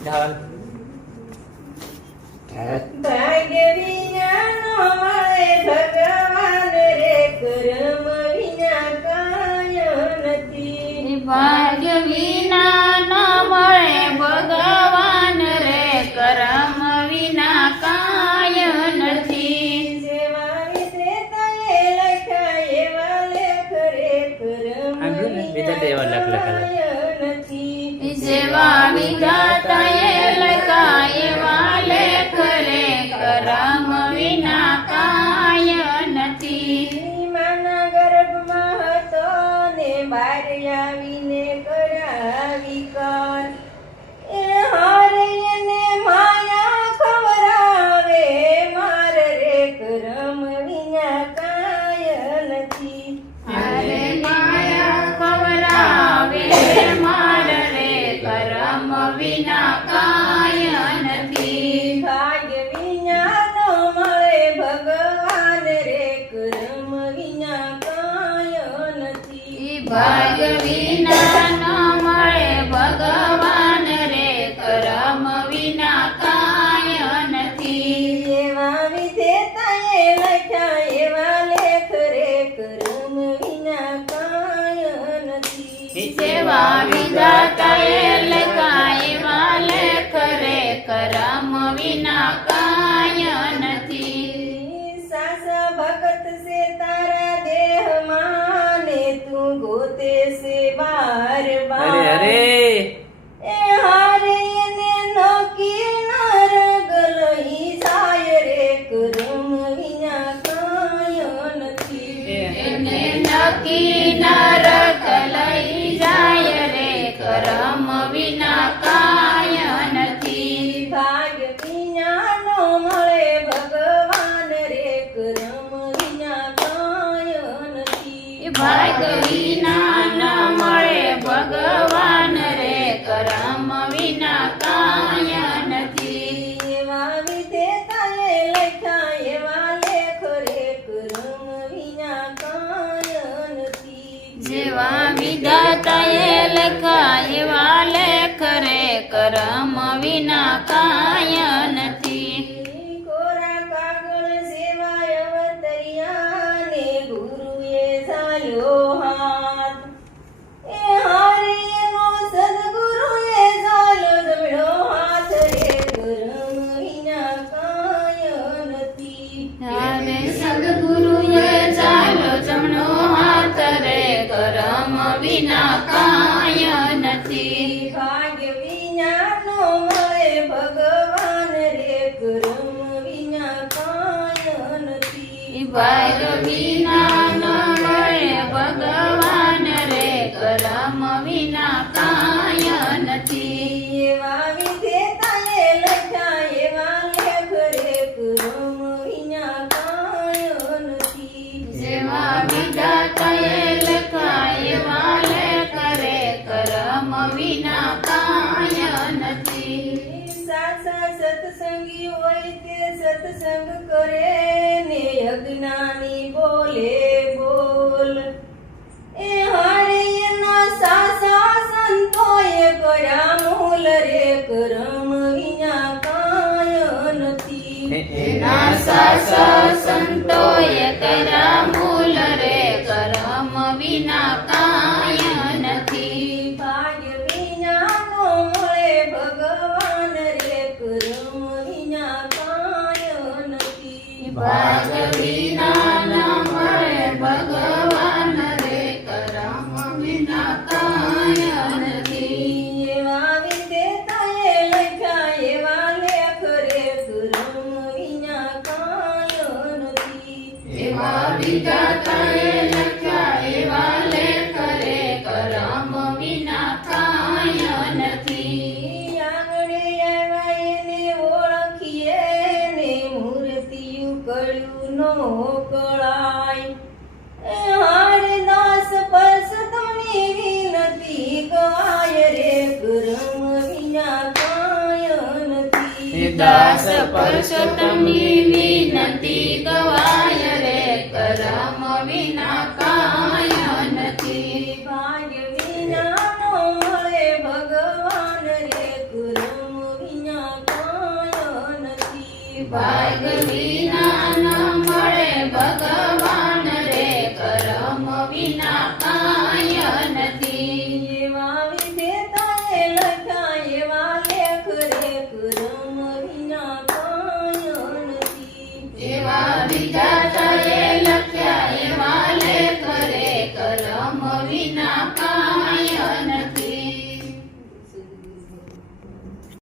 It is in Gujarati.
ભાગ્ય વિના નો મળે ભગવાન રે, કર્મ વિના કાય નથી. ભાગ્ય વિના ન મળે ભગવાન રે, કર્મ વિના કાય નથી. જેવા વિધેતાએ લખ્યા એવા લેખ રે, કર્મ વિના કાય નથી. જેવા વિધાતાએ લખ્યા એવા લેખ રે, કર્મ વિના કાય નથી. માના ગર્ભમાં હતો ને બહાર આવીને કરાવી કર, એ હારે એને માયા ખવરાવે, માર રે કર્મ વિના કાય નથી. અરે માયા ખવરાવે માર રે, કર્મ વિના કાય નથી. ભાગ્ય વિના નો મળે ભગવાન રે, કર્મ વિના કાય નથી. ભાગ્ય વિના ન મળે ભગવાન રે, કર્મ વિના કાય નથી. એવા વિધેતાએ લખ્યા એવા લેખ રે, કર્મ વિના કાય નથી. જેવા વિધાતાએ લખ્યા એવા લેખ રે, કર્મ વિના કાય નથી. સાસા ભગત છે તારા દેહમાં ને તું ગોતે છે બાર બાર. એ હારે એને નોકી નરક લઈ જાય રે, કર્મ વિના કાય નથી. એને નકી નરક લઈ જાય રે, કર્મ વિના કાય નથી. ભાગ્ય વિના નો મળે ભગવાન રે, કર્મ વિના કાય નથી. ભાગ્ય વિના ન મળે ભગવાન રે, કર્મ વિના કાય નથી. એવા વિધેતાએ લખ્યા એવા લેખ રે, કર્મ વિના કાય નથી. જેવા વિધાતાએ લખ્યા એવા લેખ રે, કર્મ વિના કાય નથી. કોરા કાગળ સેવાય અવતર્યા ને ગુરુએ ઝાલ્યો હાથ, એ હારે એનો સદગુરુએ ઝાલ્યો જમણો હાથ રે, કર્મ વિના કાય નથી. હવે સદગુરુએ ચાલો જમણો હાથ રે, કર્મ વિના કાય નથી. ભાગ્ય વિના નો મળે ભગવાન રે, કર્મ વિના કાય નથી. ભાગ્ય વિના ન મળે ભગવાન રે, કર્મ વિના કાય નથી. એવા વિધેતાએ લખ્યા એવા લેખ રે, કર્મ વિના કાય નથી. જેવા વિધાતાએ લખ્યા એવા લેખ રે, કર્મ વિના કાય નથી. સાચા સત્સંગી હોય તે સત્સંગ કરે ને અજ્ઞાની બોલે બોલ, એ હારે એના સાસા સંતોએ કર્યા મૂલ રે, કર્મ વિના કાય નથી. એના સાસા સંતોએ કર્યા મૂલ રે, કર્મ વિના કાય નથી. ભાગ્ય વિના નો મળે ભગવાન રે, કર્મ વિના કાય નથી. ભાગ્ય વિના ન મળે ભગવાન રે, કર્મ વિના કાય નથી. એવા વિધેતાએ લખ્યા એવા લેખ રે, કર્મ વિના કાય નથી. એવા વિધાતાએ લખ્યા એવા લેખ રે, કર્મ વિના કાય નથી. આંગણે આવ્યા એને ઓળખીએ ને મૂર્તિ ઉકળ્યું નો કળાય, એ હારે દાસ પરસ તમની વિનતી ગવાય રે, કર્મ વિના કાય નથી. દાસ પરસોત્તમની વિનતી ગવાય રે, કર્મ વિના કાય નથી. ભાગ્ય વિના નો મળે ભગવાન રે, કર્મ ભાગ વિના ન